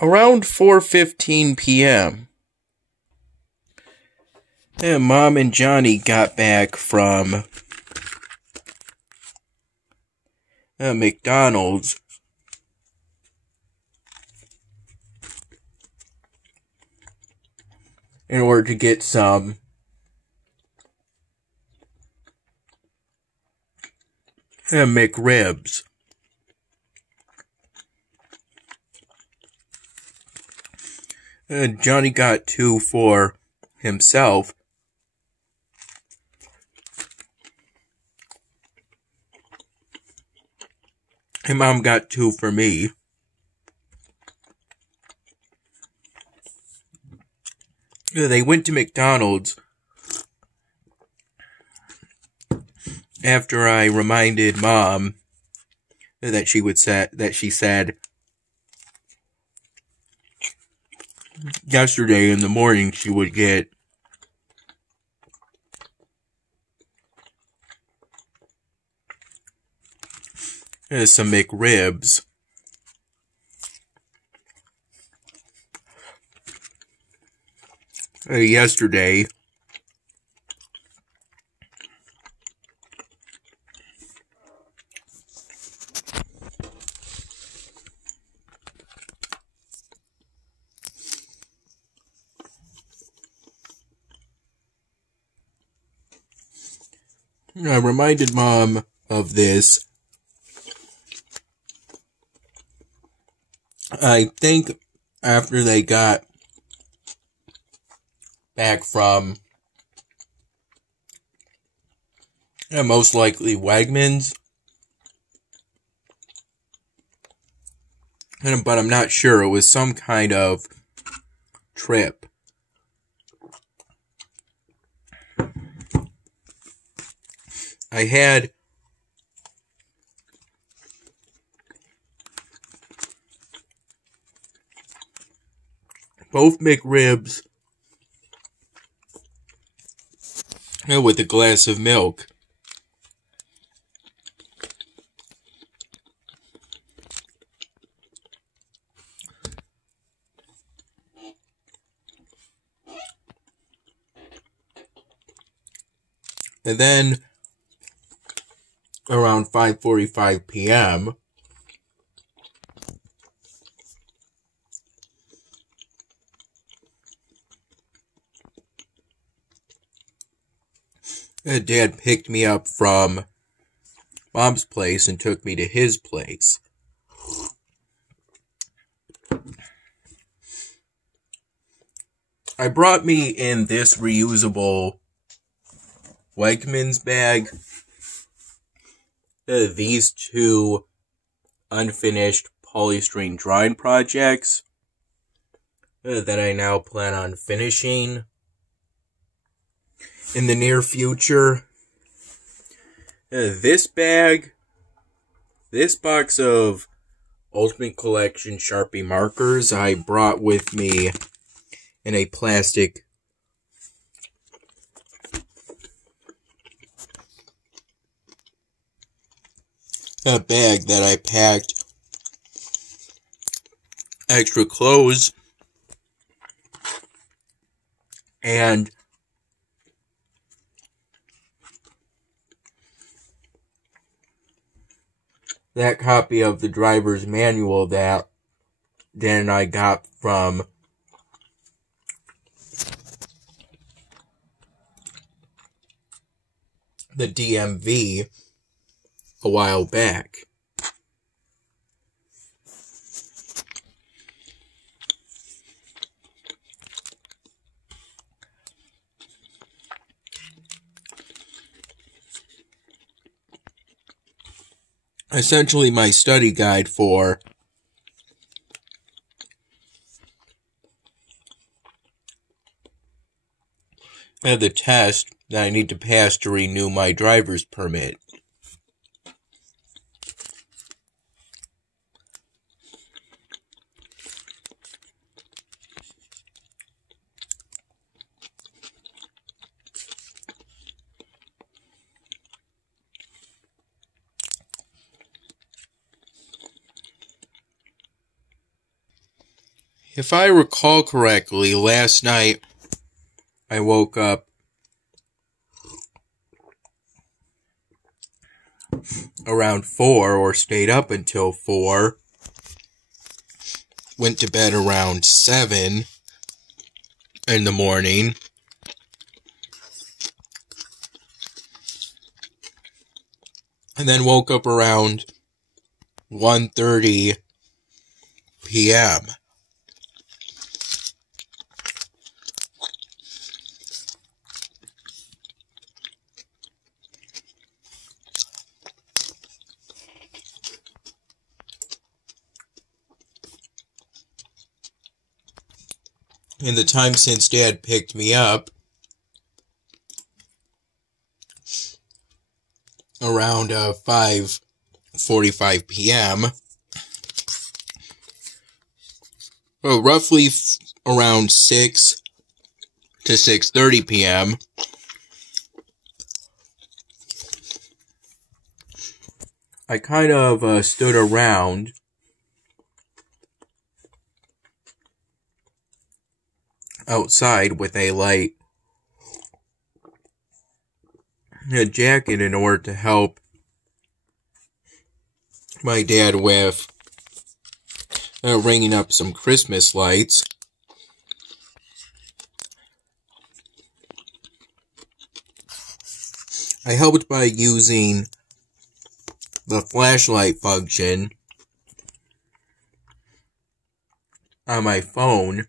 Around 4:15 p.m., Mom and Johnny got back from McDonald's in order to get some McRibs. Johnny got 2 for himself. And Mom got 2 for me. They went to McDonald's after I reminded Mom that she said yesterday in the morning she would get some McRibs. Yesterday. I reminded Mom of this. I think after they got back from most likely Wegmans, but I'm not sure. It was some kind of trip. I had both McRibs with a glass of milk. And then around 5:45 p.m., Dad picked me up from Mom's place and took me to his place. I brought me in this reusable Wegmans bag these 2 unfinished polystyrene drawing projects that I now plan on finishing in the near future. This bag, this box of Ultimate Collection Sharpie markers I brought with me in a plastic bag that I packed extra clothes and that copy of the driver's manual that Dan and I got from the DMV a while back. Essentially my study guide for the test that I need to pass to renew my driver's permit. If I recall correctly, last night I woke up around 4, or stayed up until 4, went to bed around 7 in the morning, and then woke up around 1:30 p.m. In the time since Dad picked me up, around 5:45 p.m., roughly around 6 to 6:30 p.m., I kind of stood around outside with a light jacket in order to help my dad with ringing up some Christmas lights. I helped by using the flashlight function on my phone,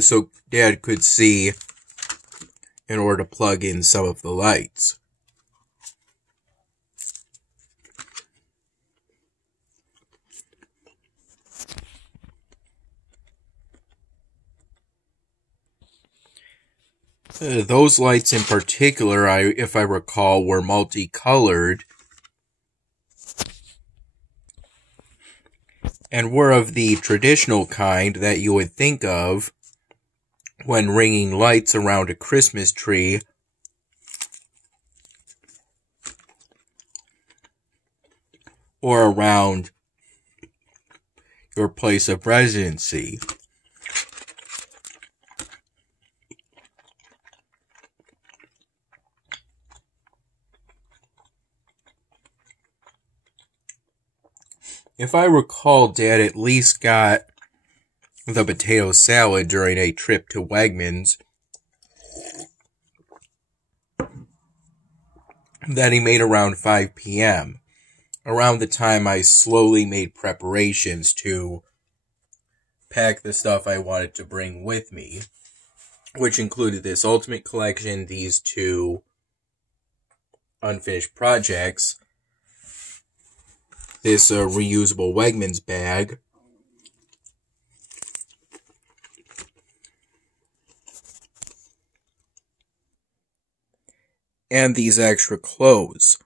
so Dad could see in order to plug in some of the lights. Those lights in particular, if I recall, were multicolored and were of the traditional kind that you would think of when ringing lights around a Christmas tree or around your place of residency. If I recall, Dad at least got the potato salad during a trip to Wegmans that he made around 5 p.m., around the time I slowly made preparations to pack the stuff I wanted to bring with me, which included this Ultimate Collection, these 2 unfinished projects, this reusable Wegmans bag, and these extra clothes,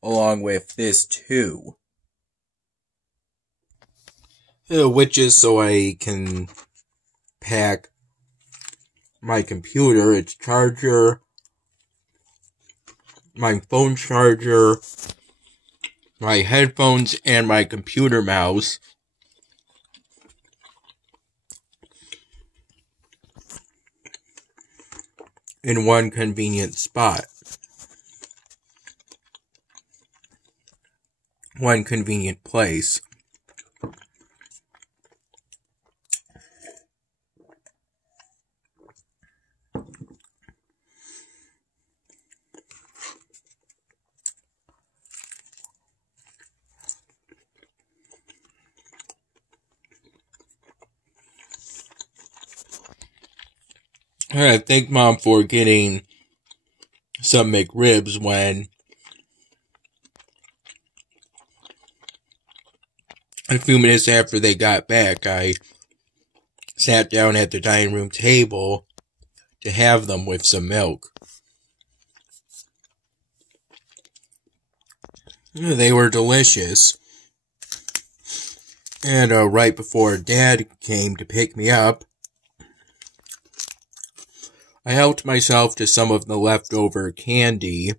along with this too, which is so I can pack my computer, its charger, my phone charger, my headphones, and my computer mouse in one convenient spot. One convenient place. I thank Mom for getting some McRibs when a few minutes after they got back, I sat down at the dining room table to have them with some milk. They were delicious. And right before Dad came to pick me up, I helped myself to some of the leftover candy.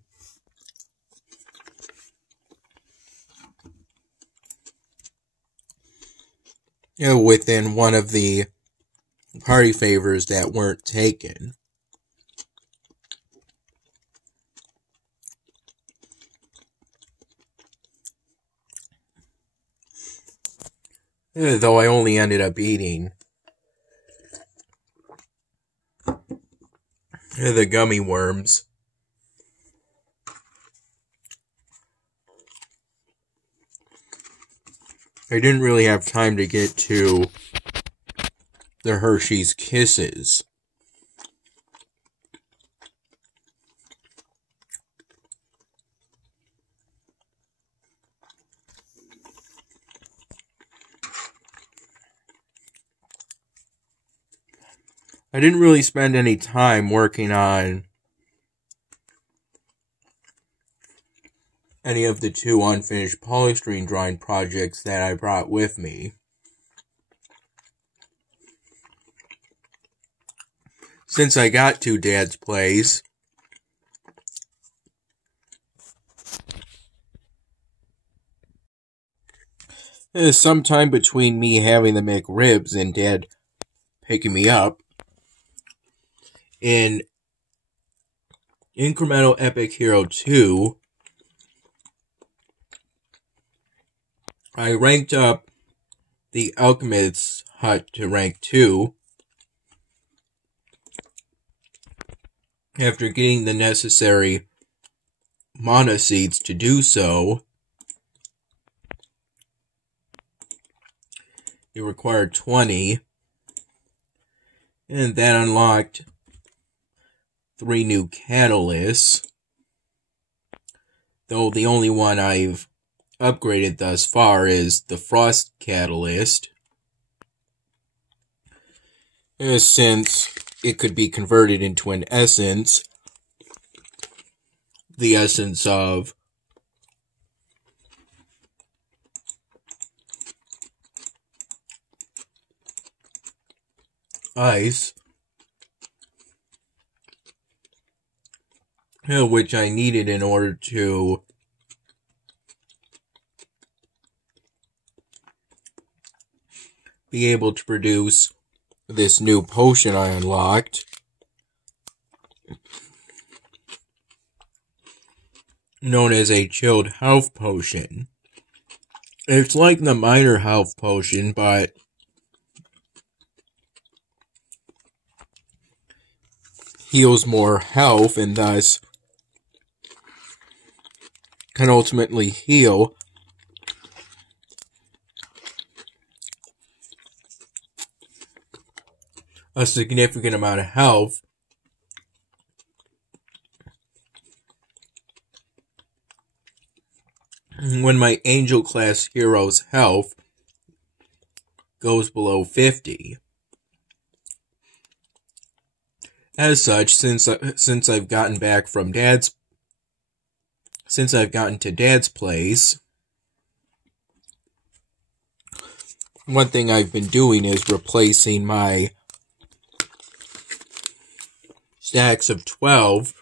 within one of the party favors that weren't taken. Though I only ended up eating the gummy worms. I didn't really have time to get to the Hershey's Kisses. I didn't really spend any time working on any of the 2 unfinished polystyrene drawing projects that I brought with me. Since I got to Dad's place, sometime between me having the McRibs and Dad picking me up, in Incremental Epic Hero 2, I ranked up the Alchemist's Hut to rank 2 after getting the necessary mana seeds to do so. It required 20, and that unlocked 3 new catalysts, though the only one I've upgraded thus far is the Frost Catalyst, since it could be converted into an essence, the essence of ice, which I needed in order to be able to produce this new potion I unlocked, known as a chilled health potion. It's like the minor health potion, but heals more health and thus can ultimately heal a significant amount of health when my Angel class hero's health goes below 50. As such, since I've gotten to Dad's place, one thing I've been doing is replacing my stacks of 12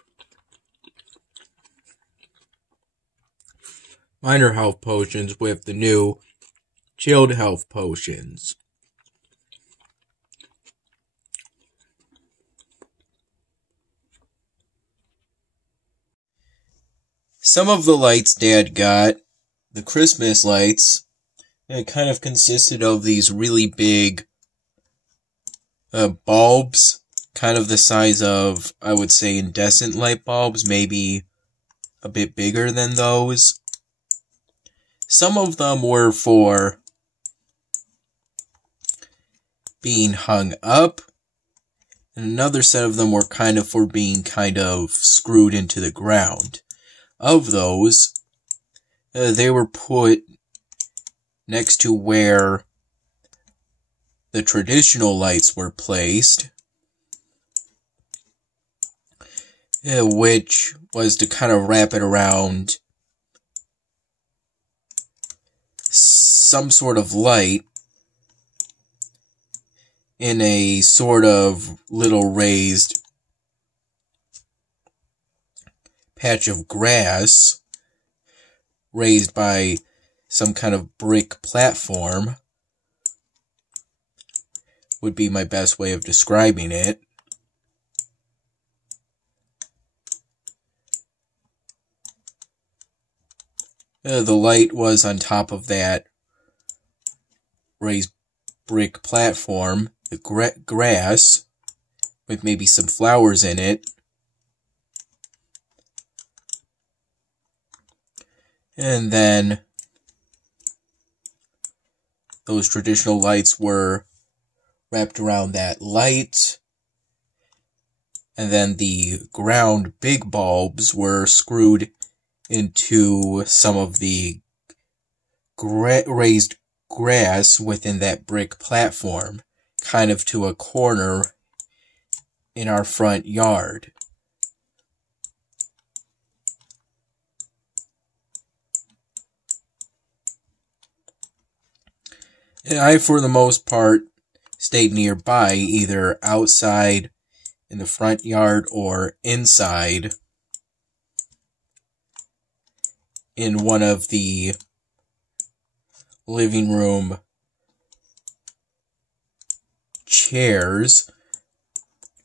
minor health potions with the new chilled health potions. Some of the lights Dad got, the Christmas lights, it kind of consisted of these really big bulbs, kind of the size of, I would say, incandescent light bulbs, maybe a bit bigger than those. Some of them were for being hung up, and another set of them were kind of for being kind of screwed into the ground. Of those, they were put next to where the traditional lights were placed, which was to kind of wrap it around some sort of light in a sort of little raised patch of grass raised by some kind of brick platform. would be my best way of describing it. The light was on top of that raised brick platform, the grass, with maybe some flowers in it. And then those traditional lights were wrapped around that light. And then the ground big bulbs were screwed into some of the raised grass within that brick platform, kind of to a corner in our front yard. And I, for the most part, stayed nearby, either outside in the front yard or inside in one of the living room chairs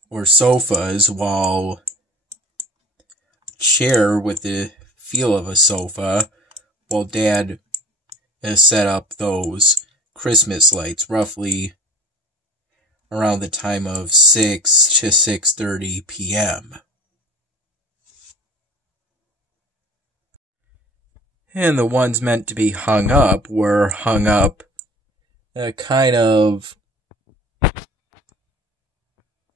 or sofas, while chair with the feel of a sofa, while Dad has set up those Christmas lights roughly around the time of 6 to 6:30 p.m. And the ones meant to be hung up were hung up kind of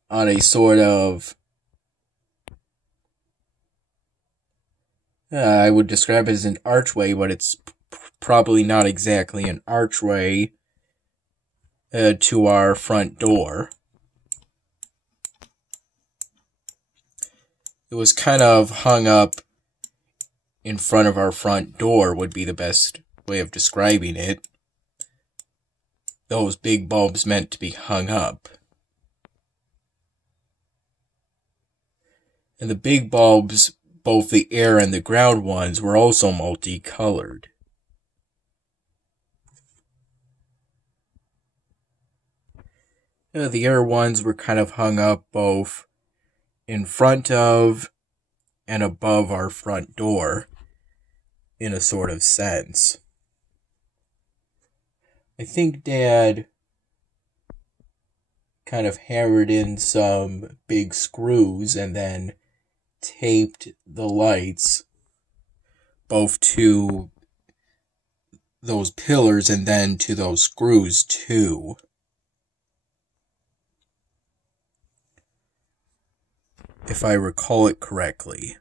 on a sort of, I would describe it as an archway, but it's probably not exactly an archway to our front door. It was kind of hung up in front of our front door would be the best way of describing it. Those big bulbs meant to be hung up. And the big bulbs, both the air and the ground ones, were also multicolored. The air ones were kind of hung up both in front of and above our front door, in a sort of sense. I think Dad kind of hammered in some big screws and then taped the lights both to those pillars and then to those screws too. If I recall it correctly.